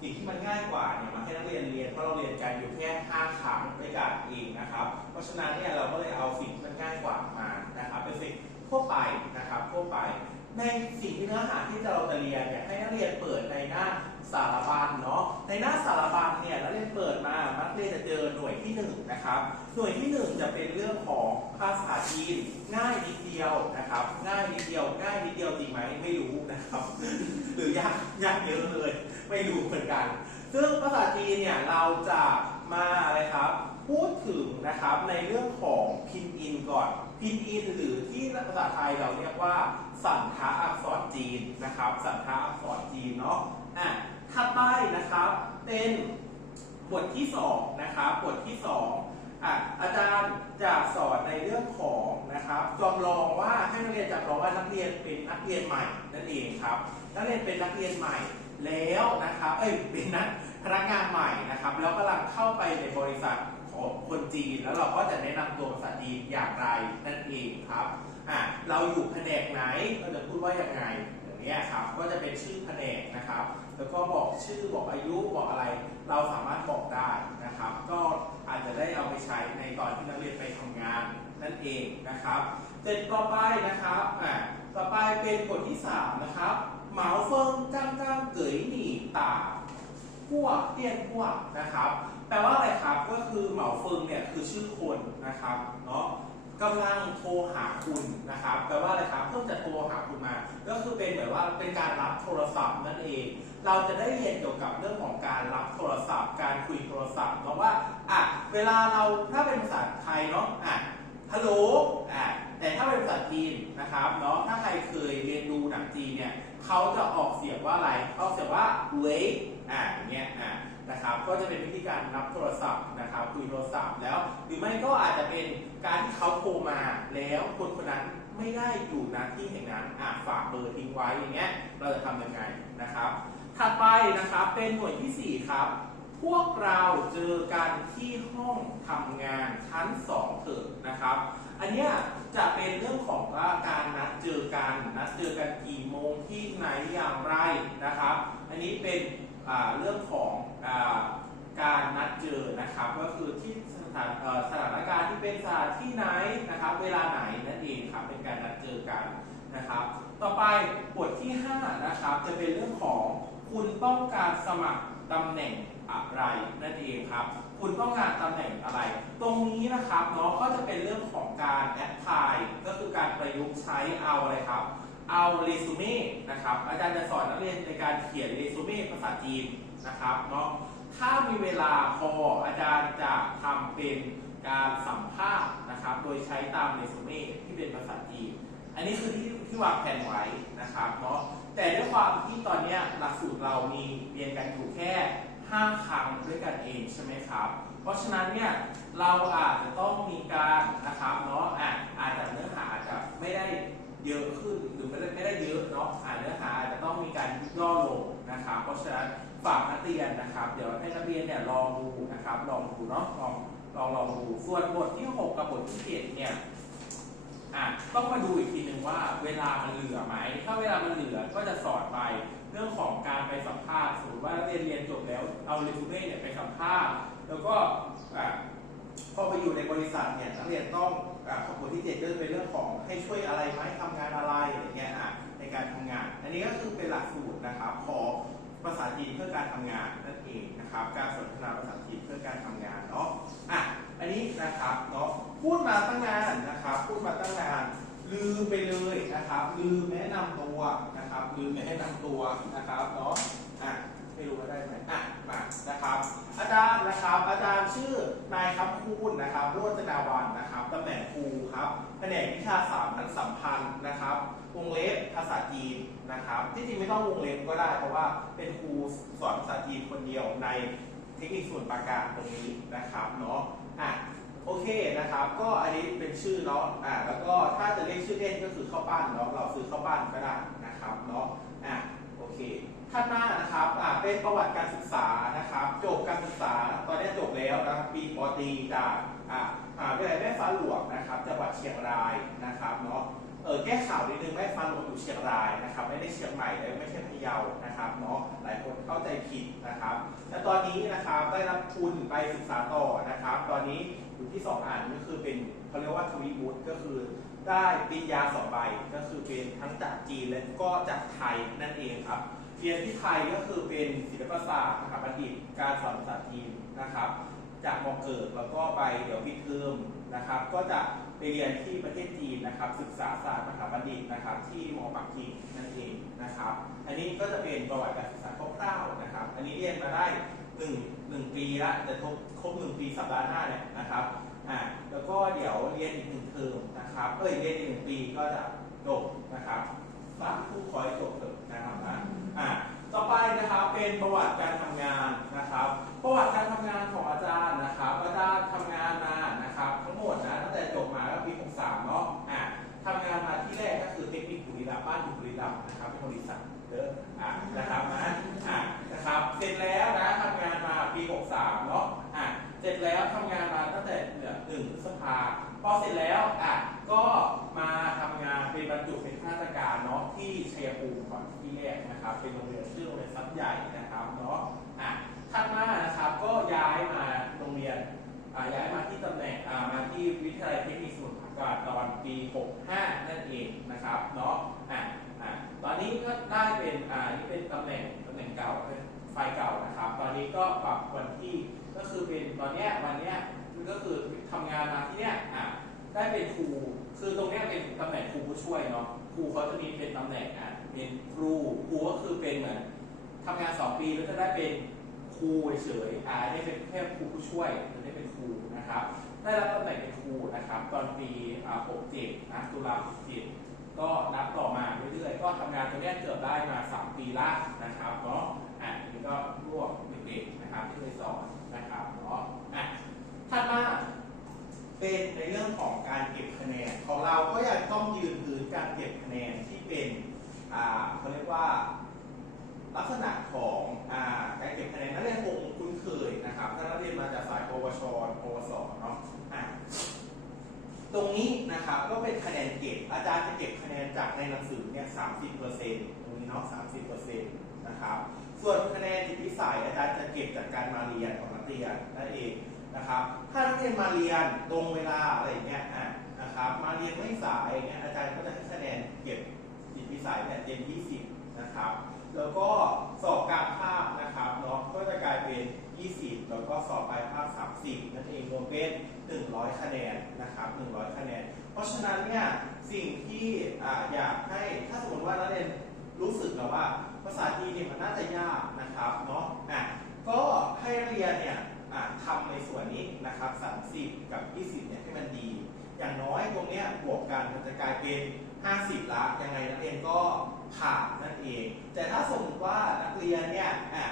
สิ่งที่มันง่ายกว่าเนี่ยมาให้นักเรียนเรียนเพราะเราเรียนกันอยู่แค่ 5 ครั้งด้วยกันเองนะครับ เพราะฉะนั้นเนี่ยเราก็เลยเอาสิ่งที่มันง่ายกว่ามานะครับเป็นสิ่งทั่วไปนะครับทั่วไป ในสิ่งที่เนื้อหาที่เราจะเรียนเนี่ยให้นักเรียนเปิดในหน้า สารบัญเนาะในหน้าสารบัญเนี่ยนักเรียนเปิดมานักเรียนจะเจอหน่วยที่หนึ่งนะครับหน่วยที่หนึ่งจะเป็นเรื่องของภาษาจีนง่ายนิดเดียวนะครับ ง่ายนิดเดียวง่ายนิดเดียวจริงไหมไม่รู้นะครับ หรือยากยากเยอะเลย ไม่รู้เหมือนกัน ซึ่งภาษาจีนเนี่ยเราจะมาอะไรครับพูดถึงนะครับในเรื่องของพินอินก่อนพินอินหรือที่ภาษาไทยเราเรียกว่าสันทะอักษรจีนนะครับ สันทะอักษรจีนเนาะอะ ถัดไปนะครับเป็นบทที่สองนะครับบทที่สองอะอาจารย์จะสอนในเรื่องของนะครับจำลองว่าให้นักเรียนจำลองว่านักเรียนเป็นนักเรียนใหม่นั่นเองครับนักเรียนเป็นนักเรียนใหม่แล้วนะครับเอ้ยเป็นนักพนักงานใหม่นะครับแล้วกำลังเข้าไปในบริษัทของคนจีน แล้วเราก็จะแนะนำตัวภาษาจีนอย่างไรนั่นเองครับอะเราอยู่แผนกไหนเราจะพูดว่าอย่างไง นี้ครับก็จะเป็นชื่อแผนกนะครับ แล้วก็บอกชื่อบอกอายุบอกอะไร เราสามารถบอกได้นะครับ ก็อาจจะได้เอาไปใช้ในตอนที่นักเรียนไปทำงานนั่นเองนะครับเสร็จต่อไปนะครับอะต่อไปเป็นบทที่สามนะครับเหมาเฟิงจ้างจ้างเกยหนีตาพวกเตี้ยนพวกนะครับ แปลว่าอะไรครับก็คือเหมาเฟิงเนี่ยคือชื่อคนนะครับเนาะ กำลังโทรหาคุณนะครับแปลว่าอะไรครับเพิ่งจะโทรหาคุณมา ก็คือเป็นเหมือนว่าเป็นการรับโทรศัพท์นั่นเอง เราจะได้เรียนเกี่ยวกับเรื่องของการรับโทรศัพท์ การคุยโทรศัพท์เนาะว่าอะเวลาเราถ้าเป็นภาษาไทยเนาะอะฮัลโหลอะแต่ถ้าเป็นภาษาจีนนะครับเนาะถ้าใครเคยเรียนดูหนังจีนเนี่ยเขาจะออกเสียงว่าอะไรออกเสียงว่าเว้ยอะอย่างเงี้ยอะ นะครับ ก็จะเป็นวิธีการรับโทรศัพท์นะครับคุยโทรศัพท์แล้ว หรือไม่ก็อาจจะเป็นการที่เขาโทรมาแล้วคนคนนั้นไม่ได้อยู่ณที่แห่งนั้นอะฝากเบอร์ทิ้งไว้อย่างเงี้ยเราจะทำยังไงนะครับ ถัดไปนะครับเป็นหน่วยที่ 4 ครับ พวกเราเจอกันที่ห้องทำงานชั้น 2 เถิดนะครับ อันเนี้ยจะเป็นเรื่องของว่าการนัดเจอกันนัดเจอกันกี่โมงที่ไหนอย่างไรนะครับ อันนี้เป็น เรื่องของอการนัดเจอนะครับก็คือที่สถานสถานการณ์ที่เป็นสถานที่ไหนนะครับ เวลาไหนนั่นเองครับเป็นการนัดเจอกันนะครับ ต่อไปบทที่5นะครับจะเป็นเรื่องของคุณต้องการสมัครตำแหน่งอะไรนั่นเองครับ คุณต้องการตำแหน่งอะไร ตรงนี้นะครับเนาะก็จะเป็นเรื่องของการแอดพลายก็คือการประยุกต์ใช้เอาอะไรครับ เอาเรซูเม่นะครับอาจารย์จะสอนนักเรียนในการเขียนเรซูเม่ภาษาจีนนะครับเนาะถ้ามีเวลาพออาจารย์จะทำเป็นการสัมภาษณ์นะครับ โดยใช้ตามเรซูเม่ที่เป็นภาษาจีน อันนี้คือที่ที่วางแผนไว้นะครับเนาะแต่ด้วยความที่ตอนนี้หลักสูตรเรามีเรียนกันอยู่แค่ 5 ครั้งด้วยกันเองใช่ไหมครับ เพราะฉะนั้นเนี่ยเราอาจจะต้องมีการนะครับเนาะอะอาจจะเนื้อหาอาจจะไม่ได้ เยอะขึ้นหรือไม่ได้ไม่ได้เยอะเนาะอ่านเนื้อหาอาจจะต้องมีการย่อลงนะครับเพราะฉะนั้นฝากนักเรียนนะครับ เดี๋ยวให้นักเรียนเนี่ยลองดูนะครับลองดูเนาะลองลองลองดูส่วนบทที่ 6 กับบทที่7เนี่ยอะต้องมาดูอีกทีหนึ่งว่าเวลามันเหลือไหมถ้าเวลามันเหลือก็จะสอนไปเรื่องของการไปสัมภาษณ์สมมติว่าเรียนเรียนจบแล้วเอาเรซูเม่เนี่ยไปสัมภาษณ์แล้วก็อะพอไปอยู่ในบริษัทเนี่ยนักเรียนต้อง อะของบทที่เจ็ดก็จะเป็นเรื่องของให้ช่วยอะไรไหมทำงานอะไรอย่างเงี้ยอะในการทำงาน อันนี้ก็คือเป็นหลักสูตรนะครับของภาษาจีนเพื่อการทำงานนั่นเองนะครับ การสนทนาภาษาจีนเพื่อการทำงานเนาะอะอันนี้นะครับเนาะพูดมาตั้งนานนะครับ พูดมาตั้งนานลืมไปเลยนะครับ ลืมแนะนำตัวนะครับ ลืมแนะนำตัวนะครับเนาะอะไม่รู้ว่าได้ไหมอะ มานะครับ อาจารย์นะครับ อาจารย์ชื่อนายคำคูณนะครับโรจนาวันนะครับตำแหน่งครูครับแผนกวิชาสามัญสัมพันธ์นะครับวงเล็บภาษาจีนนะครับ ที่จริงไม่ต้องวงเล็บก็ได้เพราะว่าเป็นครูสอนภาษาจีนคนเดียวในเทคนิคส่วนประการตรงนี้นะครับเนาะอะโอเคนะครับ ก็อันนี้เป็นชื่อเนาะอะแล้วก็ถ้าจะเรียกชื่อเล่นก็คือข้าวปั้นเนาะเราซื้อข้าวปั้นก็ได้นะครับเนาะอะโอเค ถัดมานะครับเป็นประวัติการศึกษานะครับจบการศึกษาตอนนี้จบแล้วนะครับปีปอตรีจากอ่าอ่าวิทยาลัยแม่ฟ้าหลวงนะครับจังหวัดเชียงรายนะครับเนาะเออแก้ข่าวนิดนึงแม่ฟ้าหลวงอยู่เชียงรายนะครับไม่ได้เชียงใหม่และไม่ใช่พะเยานะครับเนาะหลายคนเข้าใจผิดนะครับ และตอนนี้นะครับได้รับทุนไปศึกษาต่อนะครับ ตอนนี้อยู่ที่ 2 อันก็คือเป็นเขาเรียกว่าทวีวุฒิก็คือได้ปริญญาสองใบก็คือเป็นทั้งจากจีนและก็จากไทยนั่นเองครับ เรียนที่ไทยก็คือเป็นศิลปศาสตร์นะครับบัณฑิตการสอนภาษาจีนนะครับ จากมอเกิดแล้วก็ไปเดี๋ยวปิดเทอมนะครับ ก็จะไปเรียนที่ประเทศจีนนะครับ ศึกษาศาสตร์มหาบัณฑิตนะครับ ที่มอปักกิ่งนั่นเองนะครับ อันนี้ก็จะเป็นประวัติการศึกษาคร่าวๆนะครับ อันนี้เรียนมาได้หนึ่งหนึ่งปีละแต่ครบครบหนึ่งปีสัปดาห์หน้าเนี่ยนะครับอ่าแล้วก็เดี๋ยวเรียนอีกหนึ่งเทอมนะครับเอ้ยเรียนอีกหนึ่งปีก็จะจบนะครับสามผู้ขอให้จบเถอะ นะครับนะอ่าต่อไปนะครับเป็นประวัติการทำงานนะครับ ประวัติการทำงานของอาจารย์นะครับ อาจารย์ทำงานมานะครับ ทั้งหมดนะตั้งแต่จบมาก็ปี63เนาะอะทำงานมาที่แรกก็คือเทคนิคบุรีรัมย์บ้านอยู่บุรีรัมย์นะครับเป็นบริษัทเด้ออะนะครับนะอะนะครับ เสร็จแล้วนะทำงานมาปี 63เนาะอะเสร็จแล้วทำงานมาตั้งแต่เนี่ยหนึ่งพฤษภาพอเสร็จแล้วอะก็มาทำงานเป็นบรรจุเป็นข้าราชการเนาะที่ชัยภูมิก่อน ที่แรกนะครับ เป็นโรงเรียนชื่อโรงเรียนทรัพย์ใหญ่นะครับเนาะอะถัดมานะครับก็ย้ายมาโรงเรียนอ่าย้ายมาที่ตำแหน่งอ่ามาที่วิทยาลัยเทคนิคสมุทรปราการตอนปี 65 นั่นเองนะครับเนาะอ่าอ่าตอนนี้ก็ได้เป็นอ่านี่เป็นตำแหน่งตำแหน่งเก่าเป็นไฟเก่านะครับ ตอนนี้ก็ปรับวันที่ก็คือเป็นตอนเนี้ยวันเนี้ยก็คือทำงานมาที่เนี้ยอ่าได้เป็นครู คือตรงนี้เป็นตำแหน่งครูผู้ช่วยเนาะครูเขาจะมีเป็นตำแหน่งอะเป็นครูครูก็คือเป็นเหมือนทำงานสองปีแล้วจะได้เป็นครูเฉยๆอ่าได้เป็นแค่ครูผู้ช่วยหรือได้เป็นครูนะครับ ได้รับตำแหน่งเป็นครูนะครับ ตอนปีอ่า67นะตุลา67ก็นับต่อมาเรื่อยๆ ก็ทำงานตรงนี้เกือบได้มา 3 ปีละนะครับเนาะอะอันนี้ก็รวบเด็กๆนะครับที่เคยสอนนะครับเนาะอะถัดมา เป็นในเรื่องของการเก็บคะแนนของเราก็ยังต้องยืนพื้นการเก็บคะแนนที่เป็นเขาเรียกว่าลักษณะของอการเก็บคะแนนนักเรียนคงคุ้นเคยนะครับถ้านักเรียนมาจากสายปวชปวสเนาะะตรงนี้นะครับก็เป็นคะแนนเก็บอาจารย์จะเก็บคะแนนจากในหนังสือเนี่ยสามสิบเปอร์เซ็นต์ตรงนี้เนาะสามสิบเปอร์เซ็นต์นะครับส่วนคะแนนจิตวิสัยอาจารย์จะเก็บจากการมาเรียนของนักเรียนนั่นเอง นะครับ ถ้านักเรียนมาเรียนตรงเวลาอะไรอย่างเงี้ยอะนะครับ มาเรียนไม่สายอางเงี้ยอาจารย์ก็จะให้คะแนนเก็บจิตวิสัยเนี่ยเต็ม20 นะครับ แล้วก็สอบกลางภาคนะครับเนาะก็จะกลายเป็น 20 แล้วก็สอบปลายภาค30 นั่นเองรวมเป็น 100 คะแนนนะครับ 100 คะแนน เพราะฉะนั้นเนี่ยสิ่งที่ออยากให้ถ้าสมมติว่านักเรียนรู้สึกแล้วว่าภาษาจีนเนี่ยมันน่าจะยากนะครับเนาะอะก็ให้เรียนเนี่ย ทำในส่วนนี้นะครับ30 กับ 20เนี่ยให้มันดี อย่างน้อยตรงเนี้ยบวกกันมันจะกลายเป็น 50ละยังไงนักเรียนก็ผ่านนั่นเอง แต่ถ้าสมมติว่านักเรียนเนี่ยอะ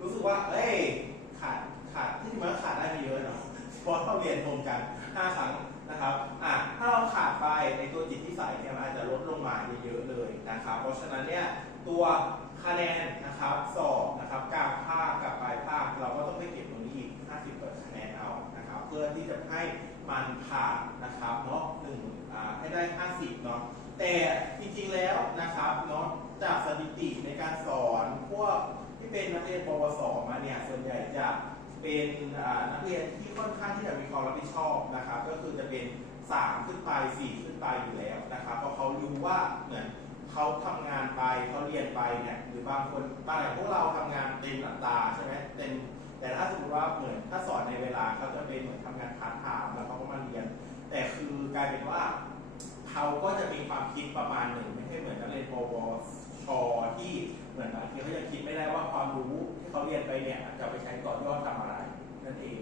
รู้สึกว่า เอ้ยขาดขาดที่จริงมันขาดได้ไม่เยอะเนาะเพราะเราเรียนรวมกัน 5 ครั้งนะครับอะถ้าเราขาดไปในตัวจิตที่ใส่เนี่ยมันอาจจะลดลงมาเยอะๆเลยนะครับ เพราะฉะนั้นเนี่ยตัวคะแนนนะครับสอบนะครับกลางภาคกับปลายภาคเรา แต่จริงๆแล้วนะครับเนาะจากสถิติในการสอนพวกที่เป็นนักเรียนปวสมาเนี่ยส่วนใหญ่จะเป็นนักเรียนที่ค่อนข้างที่จะมีความรับผิดชอบนะครับ ก็คือจะเป็น 3 ขึ้นไป4ขึ้นไปอยู่แล้วนะครับเพราะเขารู้ว่าเหมือนเขาทำงานไปเขาเรียนไปเนี่ยหรือบางคนบางอย่างพวกเราทำงานเต็มอับตาใช่ไหมเต็มแต่ถ้าสมมติว่าเหมือนถ้าสอนในเวลาเขาจะเป็นเหมือนทำงานพาร์ทไทม์แล้วเขาก็มาเรียน แต่คือกลายเป็นว่า เขาก็จะมีความคิดประมาณหนึ่งไม่ใช่เหมือนนักเรียนปวชที่เหมือนบางทีเขายังคิดไม่ได้ว่าความรู้ที่เขาเรียนไปเนี่ยจะไปใช้ต่อยอดทำอะไรนั่นเอง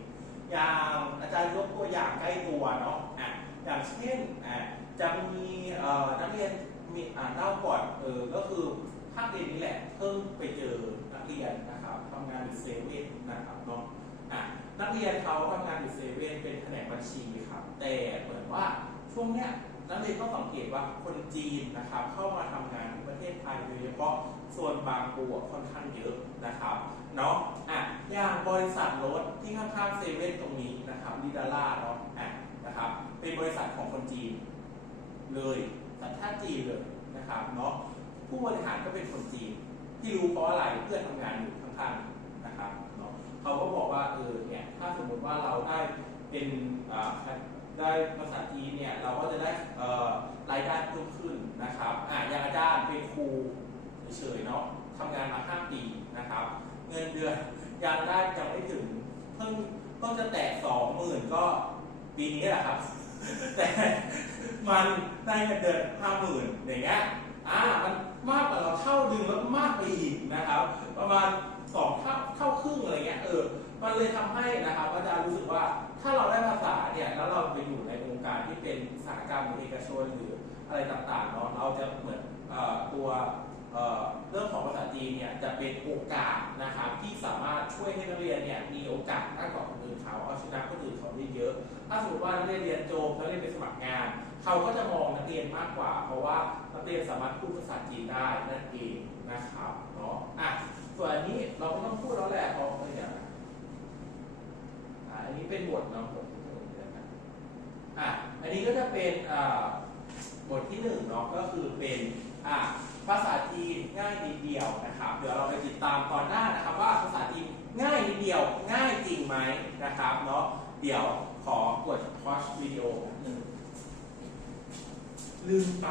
อย่างอาจารย์ยกตัวอย่างใกล้ตัวเนาะอะอย่างเช่นอะจะมีเอ่อนักเรียนมีอ่านเล่าก่อนเออก็คือภาคเรียนนี้แหละเพิ่งไปเจอนักเรียนนะครับทำงานอยู่เซเว่นนะครับเนาะอะนักเรียนเขาทำงานอยู่เซเว่นเป็นแผนกบัญชีครับแต่เหมือนว่าช่วงเนี้ย นักเรียนก็สังเกตว่าคนจีนนะครับเข้ามาทำงานที่ประเทศไทยโดยเฉพาะส่วนบางปูอะค่อนข้างเยอะนะครับเนาะอะอย่างบริษัทรถที่ข้างๆเซเว่นตรงนี้นะครับลิดาร่าเนาะอะนะครับเป็นบริษัทของคนจีน เลยสัญชาติจีนเลยนะครับเนาะผู้บริหารก็เป็นคนจีน ที่รู้เพราะอะไรเพื่อนทำงานอยู่ข้างๆนะครับเนาะเขาก็บอกว่าเออเนี่ยถ้าสมมติว่าเราได้เป็นอ่า ได้ภาษาจีนเนี่ยเราก็จะได้รายได้เพิ่มขึ้นนะครับอะอย่างอาจารย์เป็นครูเฉยๆเนาะทำงานมา5ปีนะครับ เงินเดือนยังได้ยังไม่ถึงเพิ่งเพิ่งจะแตะสองหมื่นก็ปีนี้แหละครับ แต่มันได้เงินเดือนห้าหมื่นอย่างเงี้ยอ่ามันมากกว่าเราเท่าดึงแล้วมากไปอีกนะครับ ประมาณสองเท่าเท่าครึ่งอะไรเงี้ยเออมันเลยทำให้นะครับอาจารย์รู้สึกว่า ถ้าเราได้ภาษาเนี่ยแล้วเราไปอยู่ในองการที่เป็นอุตสาหกรรมหรือเอกชนหรืออะไรต่างๆเนาะเราจะเหมือนอตัวเเรื่องของภาษาจีนเนี่ยจะเป็นโอกาสนะครับที่สามารถช่วยให้นักเรียนเนี่ยมีโอกาสมากกว่าคนอื่นเขาเอาชนะคนอื่นเขาได้เยอะ ถ้าสมมติว่านักเรียนเรียนจบนักเรียนไปสมัครงาน เขาก็จะมองนักเรียนมากกว่า เพราะว่านักเรียนสามารถพูดภาษาจีนได้นั่นเองนะครับเนาะอะส่วนอันนี้เราไม่ต้องพูดแล้วแหละเพราะออเนี่ย อันนี้เป็นบทเนาะบทที่หนึ่งเดี๋ยวนอะอันนี้ก็จะเป็นอ่าบทที่หนึ่งเนาะก็คือเป็นอะภาษาจีนง่ายนิดเดียวนะครับ เดี๋ยวเราไปติดตามตอนหน้านะครับ ว่าภาษาจีนง่ายนิดเดียวง่ายจริงไหมนะครับเนาะเดี๋ยวขอกดพอชวิดีโอหนึ่งลืมไป